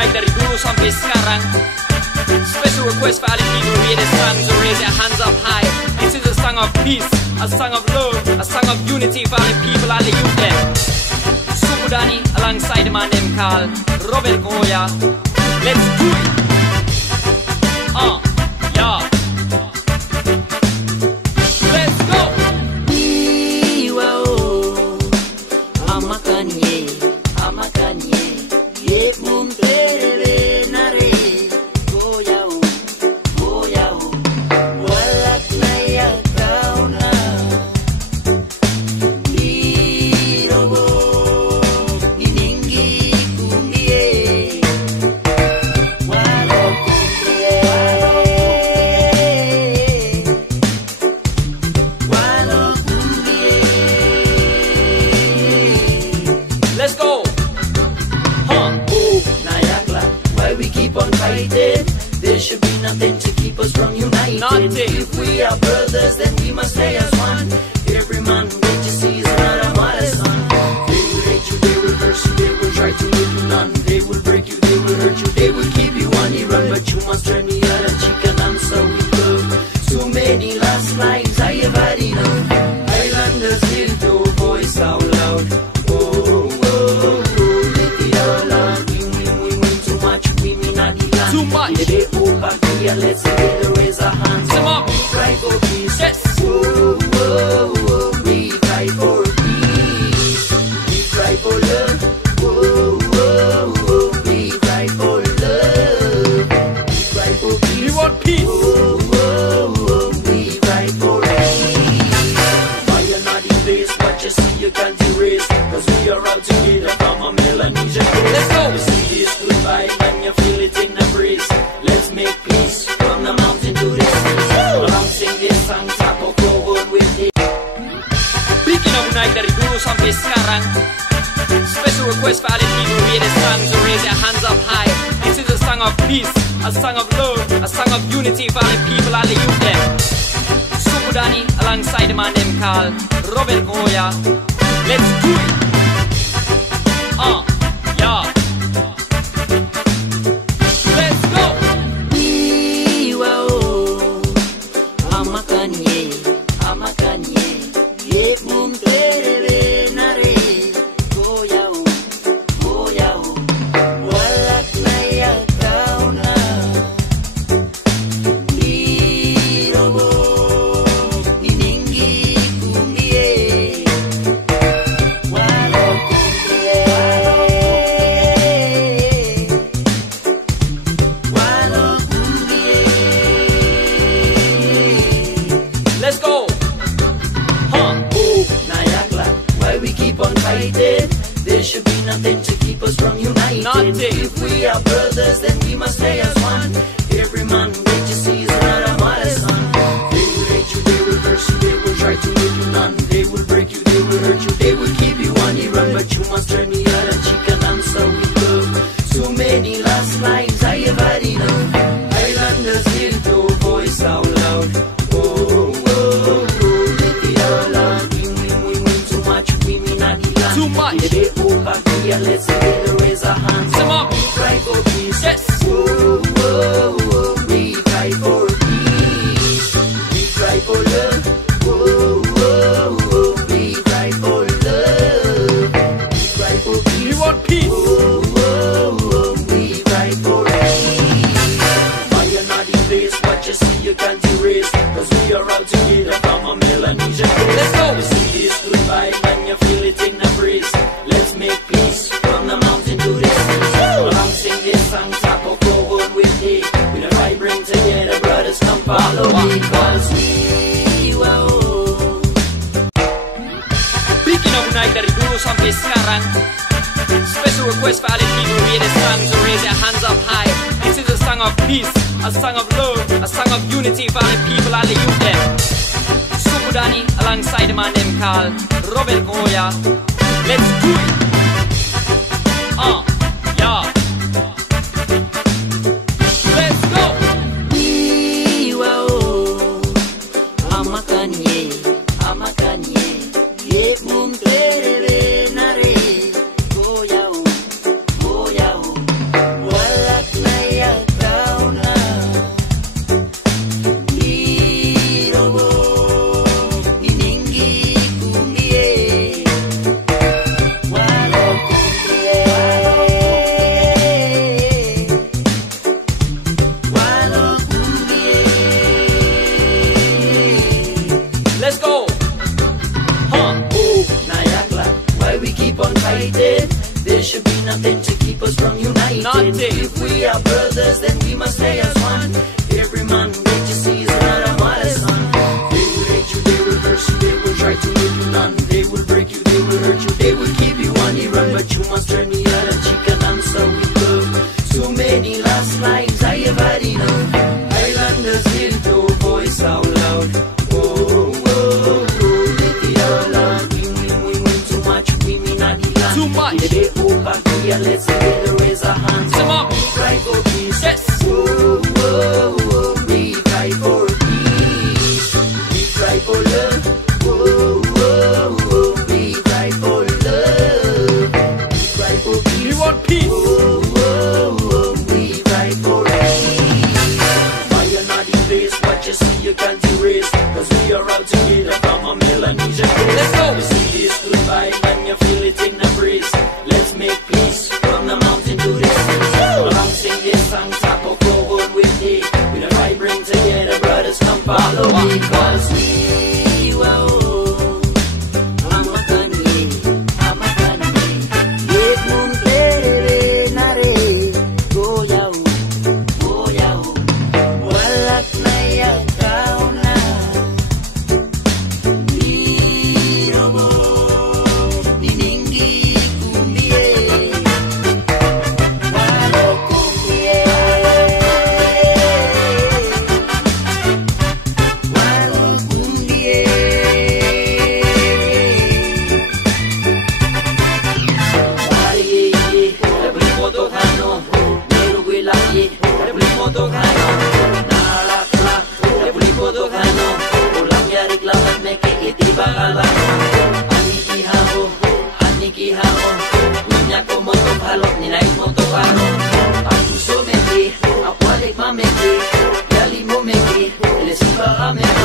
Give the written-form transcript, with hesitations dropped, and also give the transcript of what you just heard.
naik dari dulu sampai sekarang. Special request for all the people who hear this song to raise their hands up high. This is a song of peace, a song of love, a song of unity for all the people, all the youth them. Subudani alongside the man them called Robert Goya. Let's do it. Yeah. Let's go. Amakanye, ye mumtere nare. There should be nothing to keep us from united. Nothing. If we are brothers, then we must stay as one. Every man that you see is another mother's son. They will hate you, they will curse you, they will try to make you none. They will break you, they will hurt you, they will keep you on the run. But you must turn the other cheek and answer with love. Too many last lines I have had enough. Islanders live your voice out loud. Too much. Let's together raise our hands. Come on. We cry for peace. Yes. We cry for peace. We cry for love. We cry for love. We cry for peace. We want peace. We cry for peace. Fire not in place, what you see you can't erase. Cause we are out together from a Melanesian place. Let's go. You see this goodbye and you feel it in the breeze. Let's make peace from the mountain to the sea. Along sing this song, tap of global with it. Speaking of naik dari dulu sampai sekarang. Special request for all the people who hear this song to raise their hands up high. This is a song of peace, a song of love, a song of unity for all the people, all the youth them. Subudani alongside the man them called Robert Goya. Let's do it. Yeah. Let's go. Amakanye, ye mumtere nare. Goyao, walak na yakauna. Lirobo, niningi kumbie. Walo kumbie. Let's go. We keep on fighting. There should be nothing to keep us from united. Nothing. If we are brothers, then we must stay as one. Every man that you see is another mother's son. They will hate you, they will curse you, they will try to make you none. They will break you, they will hurt you, they will keep you on the run. But you must turn the other cheek and answer with love. Too many last lines I have had enough. Islanders lift your voice out loud. Too much. Let's together raise our hands. Come on. We cry for peace. Yes. We cry for peace. We cry for love. We cry for love. We cry for peace. We want peace. We cry for peace. Fire not in place, what you see you can't erase. Cause we are out together from a Melanesian place. Let's go. You see this goodbye and you feel it in the breeze. Let's make peace from the mountain to the sea. Along sing this song, tap of global with it. With a vibrant together, brothers come follow me. Cause we will. Speaking of naik dari dulu sampai sekarang. Special request for all the people who hear this song to raise their hands up high. This is a song of peace, a song of love, a song of unity for all the people, all the youth them. Subudani alongside the man them called Robert Goya. Let's do it. Yeah. Let's go. Amakanye, ye mumtere nare. Goyao, be nothing to keep us from uniting. Nothing. If we are brothers, then we must stay as one. Every man great you see is not a mother's son. They will hate you, they will curse you, they will try to make you none. They will break you, they will hurt you, they will keep you on the run. But you must turn the other cheek and answer with love. So many last lines I have had enough. Islanders with no voice out loud. Oh, oh, oh, let it all out. We win too much, we mean not the land. Too much. They open here, let's together raise our hands. Come on. We cry for peace. Yes. Oh, oh, oh, we cry for peace. We cry for love. Oh, oh, oh, we cry for love. We cry for peace. We want peace. Oh, oh, oh, we cry for peace. Fire not in place, what you see you can't erase. Cause we are out together from a Melanesian place. Let's go. You see this good vibe and you feel it in the breeze. Let's make peace from the mountain to the seas. Along sing this song, tap of forward with me. With a vibe bring together, brothers come follow me. Cause we will. I'm a family. Yet moon tere nare. Go yao, go yao. Walak na yakaw na. Biro mo, biningi kumbie. Walo kumbie. Walo kumbie. Wari, every moto hano. Meru guilaki, every moto hano. Narakla, every moto hano. Ulang yari klamat meke itiba kalano. Aniki hao. Niña ko moto halok, ninay moto hano. Ang gusto meke, akwalik mameke. Yali mo meke, elesiba ameke.